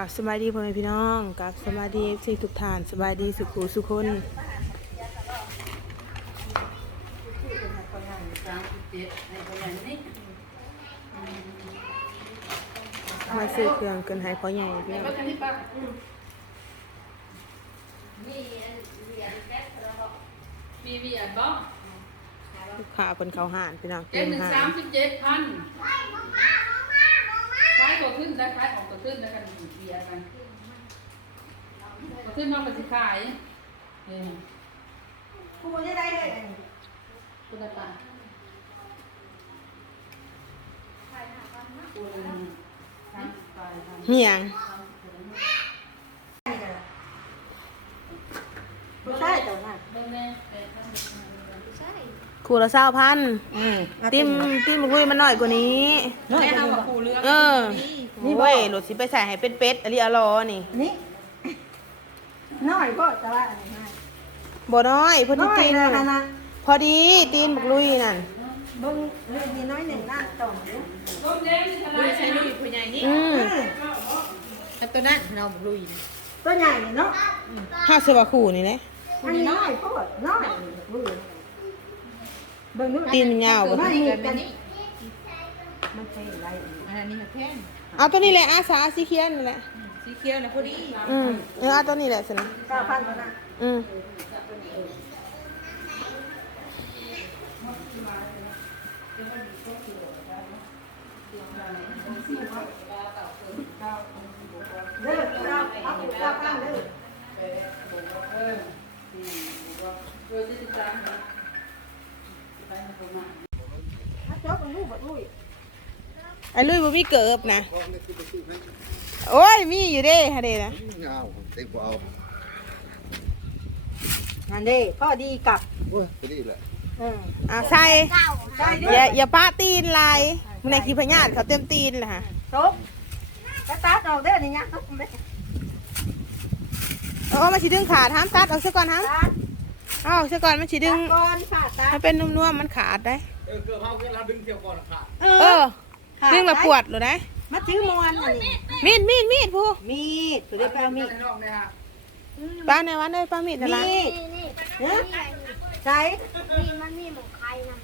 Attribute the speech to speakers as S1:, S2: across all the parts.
S1: กับสบายดีพ่อแม่พี่น้องกับสบายดีสิทุกท่านสบายดีสุขุสุคนมาซื้อเครื่องเกินให้พ่อใหญ่พี่น้อง
S2: มีเวียดบ้าง
S1: ลูกค้าเป็นเขาวหานพี่น้อง
S2: เจ็
S1: เต็
S2: ด
S1: ม
S2: หนึ่ง
S1: หา
S2: สาม
S1: น
S2: สิบเจ็ดพันคล้ายตัวขึ้นได้คล้ายของตัว ขึ้นได้กันเบียร์กันตัวขึ้นนอกเป็นสิขายนี่
S3: กูจะได้เลยอันนี้
S2: คุณตาคุณทำไปทำ
S1: เหียง
S3: กูใช่แต่ว่า
S2: เบิ่งแม่เอ้ยทำ
S1: คู่ละเศร้าพัน
S3: อืม
S1: ติ้มติ้มคุยมันหน่อยกว่านี้
S3: น้อย
S2: แม่
S3: จัง
S2: เอา
S3: เล
S2: กับ
S3: ย
S2: ปูเรือ
S1: เออโอ้ยหลุดสิไปใส่ให้เป็นเป็ดอะไรอะรอนี่
S3: นี่น้อยก็แต่ว่าอันนี้ให้
S1: บ่น้อยพอดี
S3: น้อย
S1: ตีน
S3: นะนะ
S1: พอดีตีนบักลุยนั่น
S3: เบิ้งเรื่องนี้น้อยหนึ่งน้าต่อมอยู่
S2: ต้มแดงนี่ทลายใช้ลุยผู้ใหญ่นี่
S1: อืม
S2: ตัวนั้นเราลุย
S3: ตัวใหญ่เนี่ยเนาะ
S1: ห้าสิบกว่าคู่นี่แหละ
S3: อันนี้น้อยก็น้อยเบิ้งนู้น
S1: ตีนยาวบ่
S3: น้อยนี่กัน มันเป็นอะไร
S2: อันนี้มันแพง
S1: เอาตัวนี้แหละอาสาสีเขียวนี่แหละ
S2: สีเขียวนะพอดี
S1: อืมเออเอาตัวนี้แหละสินะ
S3: เก้าพันกว่านะ
S1: อืม
S3: เด้อเราเอาถูกเก้าพันเด้อ
S2: โดยที่ติดตามนะไปมาประมาณ
S3: ถ้าจบมันรู้บ่รู้
S1: ไอ้ลุยบ่มีเกิบนะ โอ้ย มีอยู่เด้ฮะเด้นะ
S4: เงาเต็มเอา
S3: นั่นเด้ก็ดีกับ
S4: โอ้ยตัวนี้แหละ
S3: เออ
S1: อ่าใส่
S3: ใช่ด้
S1: อย่าอย่าปะตีนลายมันในขี้พญาติเขาเต็มตีนเลยฮะ
S3: จบกระตัดออกเด้อนี่เนี่ย
S1: เอาเอามาสิดึงขาดห้ามตัดเอาซะก่อนห้าม
S3: ตัด
S1: เอาออกซะก่อนมันสิดึง
S3: ก่อนค่ะตัด
S1: มันเป็นนุ่มๆมันขาดได้
S4: เออเกือบเฮาเวลาดึงเที่ยวก่อนขาด
S3: เอ
S1: อ อ
S3: ขา
S1: ดึงแล้วปวดเลยได้
S3: มาถือมวนอันนี้
S1: มีดมีดมีดผู้
S3: มีดถือได้ไปเอามีด
S2: ให้น้องเลยฮะ
S1: ป้าในวันเลยป้ามีดนะล่ะ
S3: มีด
S5: นี่
S3: เฮ้ยใช้
S5: นี่มันมีหมกไข่นะ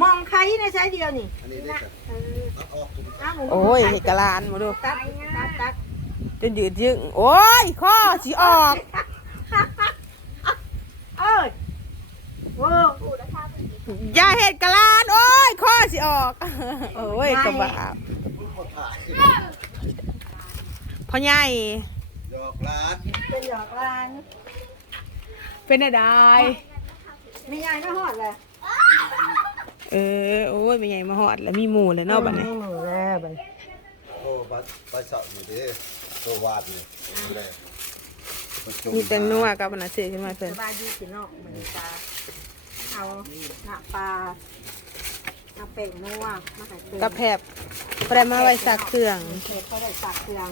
S3: มองใครในใช้เดียวนี่
S4: อันนี้ได้
S3: เออ
S4: ตัดออกคุณ
S3: อ้าวหมู
S1: โอ้ยเห็ดกะลานมาดู
S3: ตัดตัดตัด
S1: จนยืดยึงโอ้ยข้อสิออก
S3: เอ้ยโอ้
S5: ปูแล้วถ้าเป็นสี
S1: อย่าเห็ดกะลานโอ้ยข้อ สิออก โอ้ยกระบาบ
S4: บ่ถ่าย
S1: พ่อใหญ่
S4: ดอกลาด
S3: เป็นหยอกลาน
S1: เป็นอะไร
S3: มียายมาหอดเลย
S1: เออโอ้ยไม่ใหญ่มาหอดแล้วมีหมูเลยเนาะบัดนี้
S3: หมูแล้วบัด
S4: โอ้บัดไปเสาะนี่เด้ตัววาดนี่แหละมันจ
S1: มีแตงนัวกับอันนั้นเสียขึ้นมาเพิ่น
S3: สบายดีสิเนาะมันจะเอาหน้าปลา เอาเป็ดนัวมาใส่เกลือ
S1: กับแผบแปรมาไว้สักเครื่อง
S3: เผ็ดเขาได้สักเครื่อง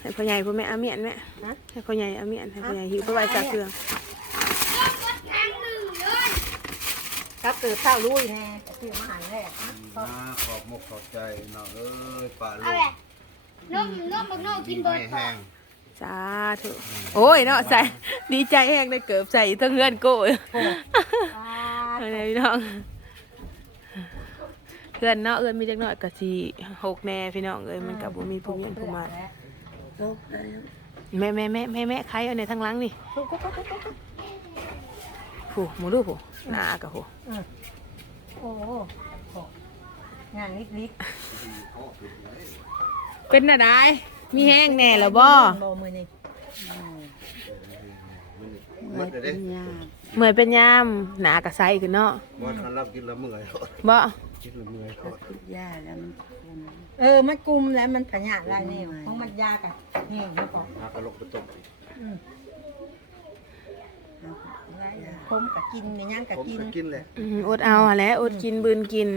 S1: ให้พ่อใหญ่พ่อแม่อาเมียนแม่
S3: นะ
S1: ให้พ่อใหญ่อาเมียนให้พ่อใหญ่หิวไปไว้สักเครื่อง
S3: ครับเกิดข้าวลุยแน่คือมาหารแรกนะ
S4: มาขอบมกขอบใจน้องเอ้ยป้าลู
S5: เอา
S4: ก
S5: แหละนมนมบักนมกินเบิร์ด
S4: ไม่
S5: ก่อ
S4: แห้
S5: น
S4: ง
S1: สาธุโอ้ยเนาะใส่ดีใจแห้งได้เกือบใส่ทั้งเฮือนโก้ยเอาเลยพี่น้องเพื่อนเนาะเอื้อนมีจักหน่อยก็สิหกแน่พี่น้องเอ้ยมันก็บ่มีผู้เมียนผู้มาแม่แม่แม่แม่แม่ใครเอาในทางหลังนี่ผู้หมูดูผู้หน้าก็ผู้
S3: โอ้โหงานลิก
S1: เป็นน่ะได้ มีแห้งแน่แล้วบ่
S3: โบมือนี่
S4: หมดเลยเด้
S1: เมื่อยเป็นยามหน้าก็ใสขึ้นเนาะ
S4: บ่ทันรับกินแล้วเมื่อย
S1: บ่
S4: กินแล้วเมื่อยโคตร
S3: เออมันกุมแล้วมันขยะอะไรนี่เพราะมันยากอะแห้งแล้วก็
S4: หากระลกไปต้มอีก
S3: ผมก็กินมีย่างก็
S4: ผม
S3: กิน
S4: ก็กินแหละ
S1: อืมอดเอาหั่นแหละอดกินบืนกิน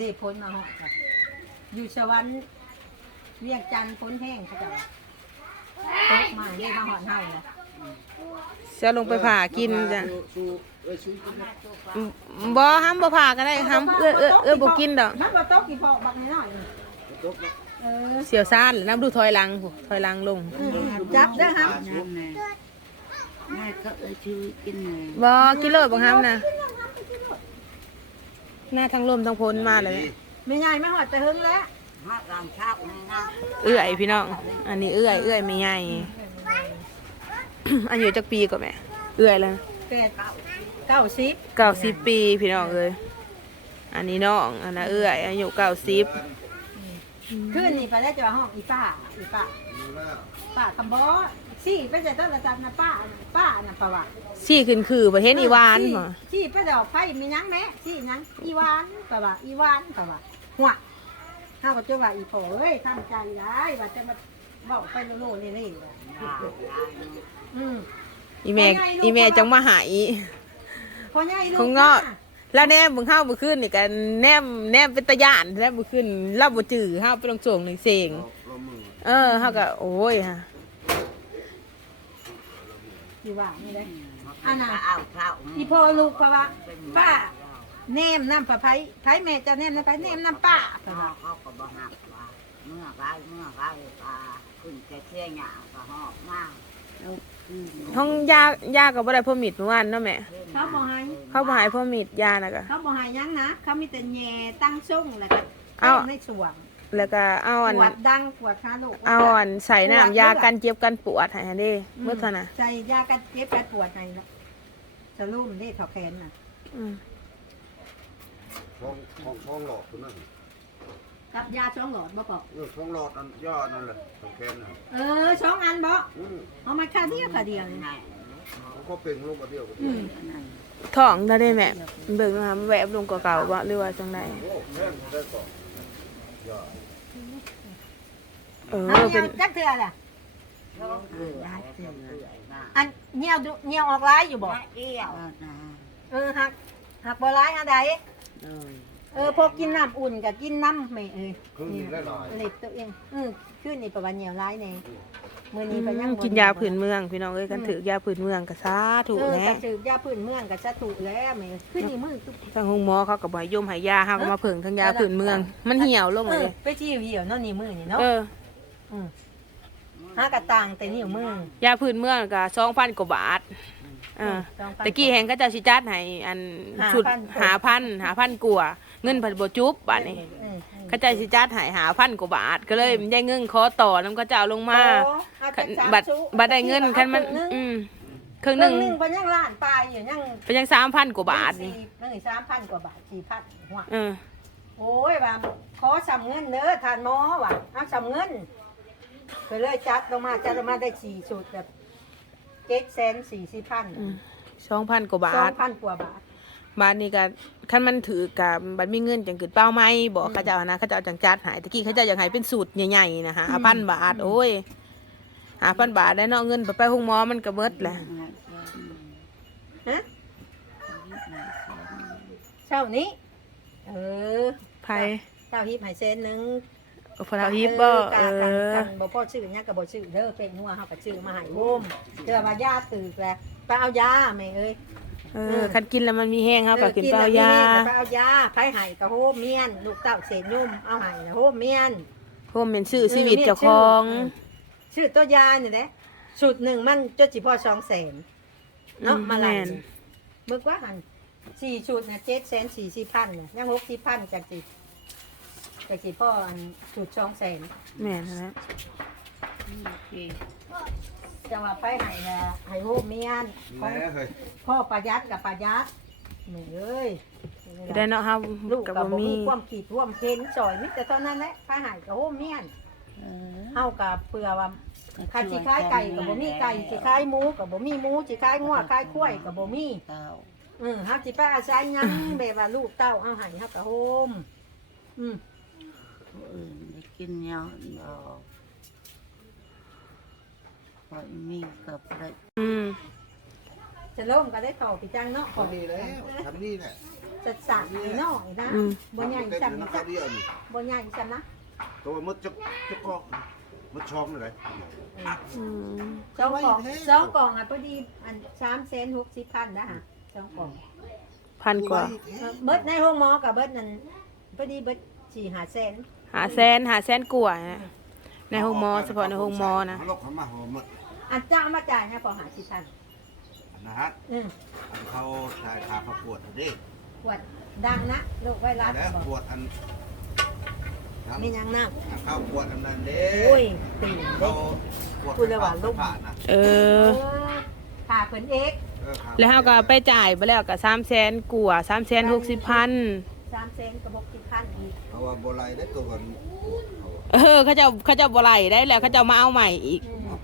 S3: ดีพ้นมาหอดจ้ะอยู่สวรรค์ เรียกจันทร์พ้นแห้งเขาจะว่าตกมาได้มาหอดให้ละ
S1: เสียลงไปผ่ากินจ้ะ
S4: สู้เอ้ยสู้กินนะ
S1: บ่ห้ามบ่ผ่าก็ได้ห้ามเอื้อเอื้อเอื้อบ่กินดอก
S3: มันบ่ตกกี่พอกบักน้อยๆนี่
S4: ตกนะ
S3: เออ
S1: เสียวซ่านน้ำดูถอยหลังผู้ถอยหลังลง
S3: จับได้ฮะ
S2: นั่นแน่แม่ก็เออชื่อกินเลย
S1: บ่กินเลยบ่ห้ามนะหน้าทั้งลมทั้งพ้นมาเลย
S3: ไม่ใหญ่ไม่หอดแต่หึงแล้ว
S2: ฮะรามชาบนะ
S1: เอื้อยพี่น้อง อันนี้เอื้อยเอื้อยไม่ใหญ่อายุจักปีก็แม่ เอื้อยแล้ว
S3: แปดเก้าสิบ
S1: เก้าสิบปีพี่น้องเลยอันนี้น้อง อันนั้นเอื้อยอายุเก้าสิบ
S3: ขึ้นนี่ไปแล้วจะว่าห้องอีป้าอีป้า
S4: ดูแล้ว
S3: ป้าคำบอสี่ไปจะต้นระจับนะป้าป้าน่ะประวัติ
S1: สี่ขึ้นคือประเทศอีวานเหรอ
S3: สี่ไปดอกไผ่มีหยังแม่สี่หยังอีวานประวัติอีวานประวัติหัว ข้าก็จะว่าอีโผเอ้ยทำใจได้ว่าจะมาบอกไปโลๆนี่นี่อืม
S1: อีแม่อีแม่จังมาหาย
S3: พอใหญ่ลูก
S1: คงเงาะแล้วแนมเบิ่งเฮาบ่ขึ้นนี่กันแนมแนมเป็นตะย่านแล้วบ่ขึ้นเล่าบ่จื้อเฮาไปลงโจงหนึ่งเสง
S4: เรามือ
S1: เออเฮาก็โอ้ยฮะ
S3: อีว่านี่เลยอันน่ะ
S2: เอาเท้า
S3: อีพ่อลูกเพราะว่าป้า แนมน้ำปลาไผ่ไผ่แม่จะแนมน้ำไปแนมน้ำป้า
S2: เขาเขาก็บอกหักว่าเมื่อไรเมื่อไรปลาขึ้นแค่เชี่ยหยาก็หอบมากแล้วคือ
S1: ห้องยายาก็บ่ได้พอมิดเมื่อวานเนาะแม่
S3: เขาบอกให้
S1: เขาบ่ให้พ่อมิดยาน่ะก็
S3: เขาบอกให้หยังนะเขามีแต่แย่ตั้งส่งแล้วก็
S1: เอา
S3: ต้มในส่วง
S1: แล้วก็เอาอัน
S3: ปวดดังปวดขาลูก
S1: เอาอันใส่น้ำยากันเจ็บกันปวดให้ฮันเด้เมื่อเท่าน่ะ
S3: ใส่ยากันเจ็บกันปวดให้ละสลุ่มด้ถอแขนน่ะ
S1: อืม
S4: ท้องท้องท้องหลอดตัวนั้น
S3: กับยาช่องหลอดบ่ปอก
S4: เออท้องหลอดอันย่อนั่นแหละท้องแขนน่ะ
S3: เออช่องอันบ่
S4: อืม
S3: เอามาค่าเดียวค่าเดียวนี่
S2: ไง
S4: เขาก็เป็นลูกมาเดียวกัน
S3: อืม
S1: ท้องได้ได้แม่เบิ่งนะคะแวบลงกว่าเก่าบ่หรือว่าจังได
S4: โอ้แม่งได้ก่อนย่อ
S1: เออ
S3: เอา
S1: เป็
S3: เหี่ย
S1: น
S3: วจักเทื่อล่ะ
S2: เออได้เสื่อมเลยนะ
S3: อันเหี่ยวดุเหี่ยวออกร้ายอยู่บ่
S2: เอี้ยวนะ
S3: เออหักหักบ่ร้ายอันใด
S2: เลย
S3: เออพอกินน้ำอุ่นกับกินน้ำไม่เอ้ย
S4: ครึ่งนี้ได้หลาย
S3: เล็บตัวเองอือขึ้นนี่ประวันเหนียวร้ายแน่มื้อนี้ก็ยังบ่
S1: กินยาผืนเมือง พี่น้องเอ้ยกันถือยาผืนเมืองก็สาธุ
S3: เออ
S1: แหน่
S3: กระสือยาพื้นเมืองก็จะถูกแล้วแม่ขึ้นนี่มือคือ
S1: ทางห้องหมอเขาก็บ่ให้ยมให้ยาเฮาก็มาเพิ่งทางยาผืนเมือง มันเหี่ยวลง
S3: เอ
S1: เล
S3: อยไปที่เหี่ยวเนาะนี่มือนี่เนาะ
S1: เออ
S3: อือหากระต่างแต่นิ้วมือยา
S1: พื้นเมืองก็สองพันกว่าบาทเออ
S3: สองพัน
S1: ตะกี้แหงก็จะสิจัดให้อัน
S3: ห้า
S1: ชุด
S3: พัน
S1: หาพันหาพันกว่าเงินผัดบจุบบาทนี่
S3: อืม
S1: เขาเจะสิจัดให้หาพันกว่าบาทก็เลยได้เงินขอต่อน้ำก็จะเอาลงมา
S3: โอ้เอาจักสาม
S1: บัตร
S3: ชุ
S1: บัตรได้เงินคันมัน
S3: เอาครึ่งห
S1: อื
S3: ง
S1: มครึ่ง
S3: ค
S1: ห
S3: รึ่
S1: นึ่
S3: ง
S1: ง
S3: หนึงเพิ่นยังล้านปลายอยู่ยัง
S1: เป็นยังสามพันกว่าบาทนี่
S3: สี่นั่นสามพันกว่าบาทสี่พันหัว
S1: เออ
S3: โอ้ยว่าขอสำเงินเด้อทานหมอว่ะเอาสำเงินก็เลยจัดลงมาจัดลงมาได้สี่สุดแบบ เจ็ดแสนสี่สิบพัน
S1: สองพันกว่า
S3: ส
S1: บา
S3: อง
S1: ท
S3: พันกว่าบาท
S1: บาทนี่ก็คันมันถือกับบัตรมีเงินจังเกิดเป้าไหมบอกเขาเจะเอานะเขาเจะเอาจังจัดใหายตะกี้เขาเจะอยากให้เป็นสูตรใหญ่ๆนะฮะพันบาทโอ้ยหาพันบาทได้เนาะเงินไปไปห้องหมอมันก็เบิดแหละ
S3: ฮะเช้านี้ เออ
S1: ไผ
S3: เช้าฮิปไห้เซนหนึ่ง
S1: พอเราฮิปบ่เอ
S3: กัน
S1: อ
S3: กันบ่พ่อชื่อหยังกับบ่ชื่อเด้อเป็นหัวเฮาก็ชื่อมาให้โฮมเจอว่ายาตึกแล้วไปเอายาแม่เอ้ย
S1: เออคันกินแล้วมันมีแห้งเขาก็กินเปล่ายา
S3: ไปเอายาไผให้ก็โฮมเมียน ลูกเต้าเศษยุ่มเอาให้นะโฮมเมียน
S1: โฮมเป็นชื่อชีวิตเจ้าของ
S3: ชื่อตัวยาเนี่ยแหละสูตรหนึ่งมันจะจิพอสองแสนเนาะมาไล่
S1: แม่น
S3: เมื่อว่าหันสี่ชุดเนี่ยเจ็ดแสนสี่สิบพันเนี่ยยังหกสิบพันจากจิ จากจิพ่ออันชุดสองแสน
S1: แม่นฮะ
S3: จะว่าไปให้ละให้โฮมเมียนของ
S4: แม่เฮ้ย
S3: พ่อประหยัดกับประหยัดหนึ่งเอ้ย
S1: ก็ได้เนาะเฮา
S3: ลูก
S1: กับ
S3: กับ
S1: บ่
S3: บ่มี
S1: มี
S3: ความขีดร่วมเพ้นจอยมิแต่เท่านั้นแหละไปให้กับโฮมเมียนเฮากับเพื่อว่าคาสิขายไก่กับบ่มีไก่สิขายหมูกับบ่มีหมูสิขายงัวขายควายกับบ่มี
S2: เต้า
S3: อือเฮาสิไปอาศัยหยัง แบบว่าลูกเต้าเอาให้เฮาก็โฮมอืม
S2: ผู้อื่นได้กินยาดอกพอมีกับได้
S1: อืม
S3: จะล่มก็ได้ต่อพี่จังเนาะขอ
S4: ทำนี่แล้วทำนี่แหละ
S3: จัดสรรนี่น้อยนะ
S1: อืม
S3: บ่ใหญ่
S4: เต็ม
S3: จัง
S4: นะ
S3: นะ
S4: ข้าวเดียวนี่
S3: บ่ใหญ่จังนะ
S4: ตัวมันจะจะกอกมันช่องเลย
S1: อืม
S3: สองกล่องสองกล่องอะพอดีอันสามเซนหกสิบพันนะฮะสองกล่อง
S1: พันกว่า
S3: เออเบิดในห้องหมอกับเบิดนั่นพอดีเบิดสี่หาเซน
S1: หาแสนหาแสนกว่านะในห้องหมอเฉพาะในห้องหมอนะ
S4: ลบเขามาหัวหมด
S3: อันจ้างมาจ่ายนะพอหาสิบพัน
S4: นะฮะ
S3: อืม
S4: อันเขาชายขาเขาปวดเด้
S3: ปวดดังนะโรคไวรัส
S4: แล้ว
S3: บอก
S4: ปวดอัน
S3: มียังนั่ง
S4: เขาปวดอันนั้นเด้
S3: โอ้ยตีน
S4: เขา
S3: เด้
S4: ปวด
S3: พูดเลยว่าลูก
S4: ผ่านะ
S1: เอ
S3: เอ
S1: อ
S3: อขาเพิ่นเอก
S4: เออครับ
S1: แล้วเขาก็ไปจ่ายไปแล้วก็สามแสนกว่าสามแสนหกสิบพัน
S3: สามเซนกับหกสิบพันอีก
S4: เพราะว่าโบราณได้ตัวกันปวดเขา
S1: เออเขาเจะเขาเจะบ่ไหลได้แล้วเขาเจะมาเอาใหม่อีก
S3: อืม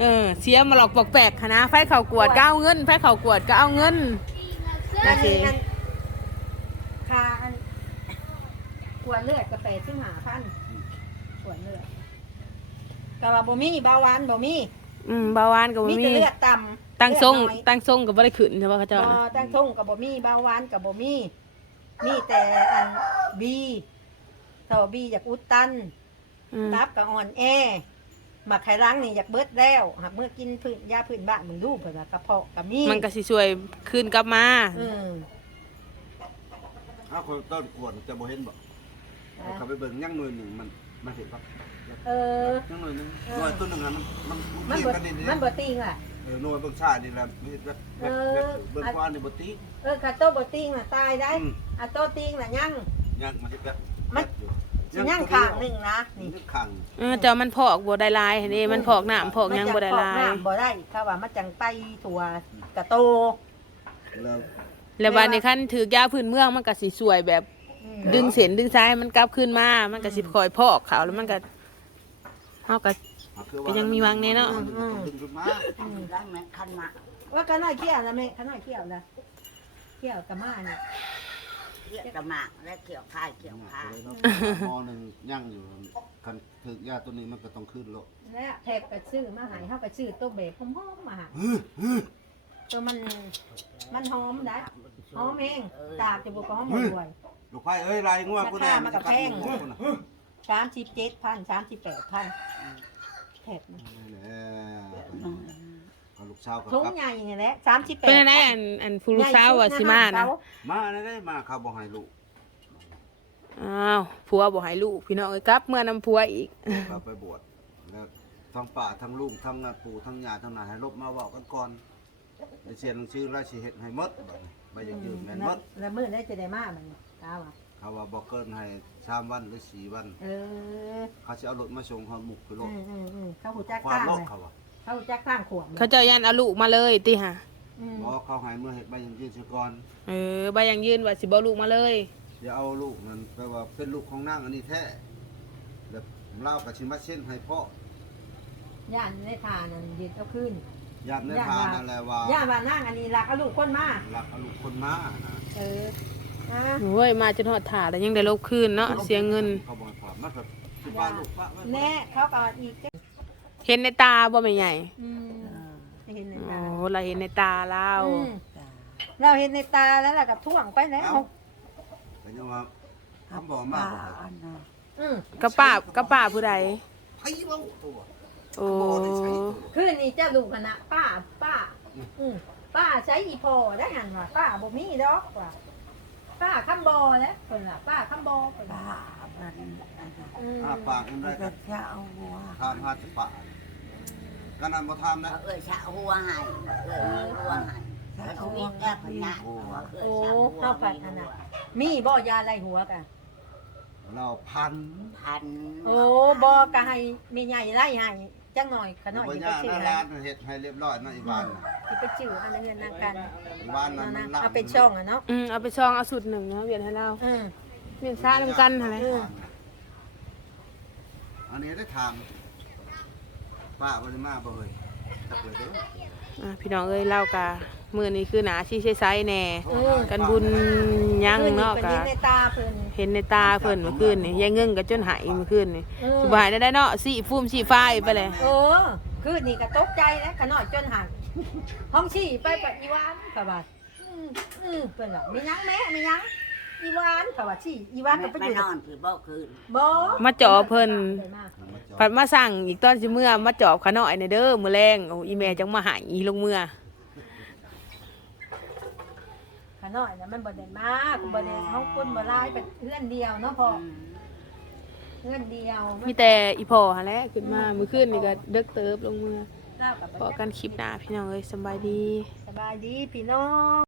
S1: เออ เสียมาหลอกปอกแปลกค่ะนะไฟเข่ากวดก็เอาเงินไฟเข่ากวดก็เอาเงิน
S3: อัน
S1: โอเค
S3: นี้อันคาอันขวดเลือดกาแฟซึ่งหาพันขวดเลือดก็ว่าบ่มีเบาหวานบ่มี
S1: อืมเบาหวานก็บ่
S3: มี
S1: มี
S3: แต่เลือดต่ำ
S1: ตั้งทรง
S3: เลือดน้อย
S1: ตั้งทรงก็บ่ได้ขึ้นใช่ป่ะเขาเจ้า
S3: บ่
S1: นะ
S3: ตั้งทรงกับบ่มีเบาหวานกับบ่มีมีแต่อันบี ถ้าว่าบีอยากอุดตัน
S1: อืม
S3: ตับกับอ่อนแอหมักไข่ล้างนี่อยากเบิดแล้วหากเมื่อกินพื้นยาพื้นบ้านมึงดูเพิ่นว่ากระเพาะก็มี
S1: มันก็สิช่วยคืนกลับมา
S3: อืม
S4: ถ้าคนต้นปวดจะบ่เห็นบ่เขาไปเบิ่งย่างหน่วยหนึ่งมันมันเห็นปะ
S3: เออ
S4: ย่างหน่วยหนึ่งหน่วยต้นหนึ่งอะมันมัน
S3: มัน
S4: เทีย
S3: บ่
S4: งกันนี่
S3: มัน
S4: นี่
S3: บ่ติงล่ะ
S4: เออหน่วยเบิ่งชาตินี่แหละเห็นแบบแบบแบบเบิ่งกว้านนี่บ่ติ
S3: เออคาโตบ่ติงล่ะตายได้
S4: อืม
S3: อะโตติงล่ะยัง
S4: ยังมันสิแบบ
S3: มัน
S4: อยู่
S3: สิยังข้างหนึงนะ
S4: นี่
S3: นี่
S4: ข้าง
S1: เออเจ้ามันพอกบ่ได้ลายเห็นเด้มันพอกน้ำพอกหยังบ่ได้ลาย
S3: มันจะพอกน้ำบ่ได้เขาว่ามันจังไปถั่วกระโต
S4: แล้ว
S1: แล้วบัดนี้คันถือยาพื้นเมืองมันก็สิช่วยแบบ
S3: อืม
S1: ดึงเส้นดึงสายให้มันกลับขึ้นมา มันก็สิคอยพอกเขาแล้วมันก็เฮาก็
S4: คือ
S1: ก็ยังมีวางแน่เนาะ
S4: มัก็ต้องดึงขึ้นมา
S2: ได้ไหมขันมา
S3: ว่ากันน้อยเขี้ยวนะแม่กันน้อยเขี้ยวนะเขี้ยวกะมานี่
S2: เกี่ยวกระหมากและเกี่ยวข้ายเกี่ยวข้าย
S4: หมอหนึ่งย่างอยู่คันถึกยาตัวนี้มันก็ต้องขึ้นโลก
S3: และแทบก็ซื้อมาใหายเฮาก็ซื้อตัวเบกหอมๆมาใหาตัวมันมันหอมได้หอมแห้งตากจะบ่ก็หอมบ่อย
S4: ลูกไผ่เอ้ยลายงัวกูแน่
S3: ราคามันก็แพง
S4: งัวกูน่ะ
S3: สามสิบเจ็ดพันสามสิบแปดพันแทบนะ
S4: นี่แหละ ก็ลูกสาวก็
S3: ทุ่ง
S4: กลับ
S3: ใหญ่นี่แหละสามสิบแปด
S1: เป็นอะไรอันอันผู้ลูกสาวว่าสิมานะ
S4: มาได้ได้มาเขาบ่ให้ลูก
S1: อ้าวผัวบ่ให้ลูกพี่น้องเอ้ยกลับเมื่อนำผัวอีก
S4: เขาไปบวชแล้วทั้งป่าทั้งลุงทั้งปู่ทั้งยาทั้งนาให้ลบมาเว้ากันก่อนได้เสียนหนังสือราชสิเฮ็ดให้หมดบัดนี้ใบยังยืนแม่นหมด
S3: แล้วมื้อได้จะได้มามันตาว่า
S4: เขาว่าบ่เกินให้3วันหรือ4วัน
S3: เออ
S4: เขาสิเอารถมาส่งเฮาหมุกไปโล
S3: อื
S4: ก
S3: มอืมอืมเขาหูจัก
S4: ความ
S3: ข้าง
S4: โลก
S3: เลย
S4: เขาว่า
S3: เขาหูจักข้างขวบ
S1: เขาเจ้ายันเอาลูกมาเลยติห่ะ
S3: อืม
S4: บ่เขาให้เมื่อเฮ็ดใบยังยืนซะก่อน
S1: เออบ่ยังยืนว่าสิบ่เอาลูกมาเลย
S4: เดี๋ยวเอาลูกนั้นแปลว่าเป็นลูกของนางอันนี้แท้แล้วเล่ากับชิมาเช่นให้พ่อย่า
S3: นในทานั่นเด็ดเอาขึ้น
S4: ญาติในทานนั่นแหละว่า
S3: ย่านว่านั่งอันนี้รักเอาลูกคนมา
S4: รักเอาลูกคนมานะ
S3: เออนะ
S1: โอ้ยมาจนฮอดถาแล้วยังได้ลบคืนเนาะเสียเงิน
S4: เขาบอกว่ามันแบบสิบ้าลูกป้าไว้
S3: แน่เขาก็อีก
S1: เห็นในตาบ่แม่ใหญ่
S3: อืมเห็นใน
S1: โอ้
S3: ตา
S1: เราเห็นในตาเรา
S3: อืมเราเห็นในตาแล้วล่ะกับท่วงไปแล้ว
S4: แต่ยังว่าคำบอกมากกว่า
S3: อืม
S1: กระป้ากระป้าผู้ใด
S4: ไอ้เว้าตัว
S1: โอ้
S4: บ่ได้ใช้ตัว
S3: คือนี่เจ้าลูกกันนะป้าป้า อืมป้าใช้อีพอได้หันว่าป้าบ่มีดอกว่าป้าคำบอแล้วเพิ่นล่ะป้าคำบอเพิ่นล่ะ อืม
S4: อ้าปากมันได้ก็
S2: จะเอาหัว
S4: ทานหาสิปะกันนั้นบ่ทำนะ
S2: เอ้ยชะหัวหายเอ้ยหัวหายแล้วชีวิตแอบพญาหัวเอ้
S3: โอ้
S2: ยชะหัว
S3: เข้าไปอันน่ะมีบ่ยาไล่หัวกะ
S4: เราพัน
S2: พัน
S3: โอ้บ่ก็ให้แม่ใหญ่ไล่ให้จังหน่อยขะน้อย
S4: บ่
S3: สิไป
S4: ย่าห
S3: ชื่อ
S4: น้า
S3: ให้
S4: ร้านเฮ็ดให้เรียบร้อยนะอีวานน่ะ
S3: สิไปชื่ออันนั้นเงินนางกัน
S4: อีวานนั้นมันละ
S3: เอาเป็นช่องอะเนาะ
S1: อืมเอาไปซองเอาสุดหนึ่งเนาะเวียนให้เรา
S3: อืม
S1: เวียนซ่านํกันหั่นแหละ
S4: อันนี้ได้ถามป้าบ่ได้มาบ่เฮ้ยจักเลยเด้อ
S1: อะพี่น้องเอ้ยเล่ากะมื้อนี้คือหนาชี้ใช้ไซแน่
S3: เออ
S1: กันบุญยังเนาะ
S3: พิ่
S1: กะ
S3: เห็นในตาเพิ่น
S1: เห็นในตาเพิ่นเมื่อคืนนี่ยายเงิงก็จนหายเมื่อคืนนี่
S3: เออ
S1: สิบ่หายได้ได้เนาะสีฟูมสีฟ้ายไปเลย
S3: เออคือนี่ก็ตกใจแล้วขน้อยจนหักห้องชี้ไปปะอีหวานก็ว่าอืมอืมเพิ่นว่ามีหยังแม่มีหยัง อีหวานก็ว่าชี้อีหวานก็ไป
S2: ไป
S3: อยู่
S2: นอนผีบ่คืน
S3: บ่
S1: มาจ่อเพิ่น
S3: ได้มา
S4: มาจอ
S1: ผัดมาสั่งอีกตอนสิเมื่อมาจอบขาน้อยในเด้อมื้อแรงโอ้อีแม่จังมาหายอีลงเมื่อ
S3: ขาน้อยนะมันบ่ได้มากบ่ได้เฮาคนบ่หลายเป็นเพื่อนเดียวเนาะพ่อเพื่อนเดียว
S1: มีแต่อีพ่อหั่นแหละขึ้นมามื้อคืนนี่ก็เด็กเติบลงเมื่อ
S3: เล่ากับ
S1: พอกันคลิปหน้าพี่น้องเอ้ยสำบายดี
S3: สบายดีพี่น้อง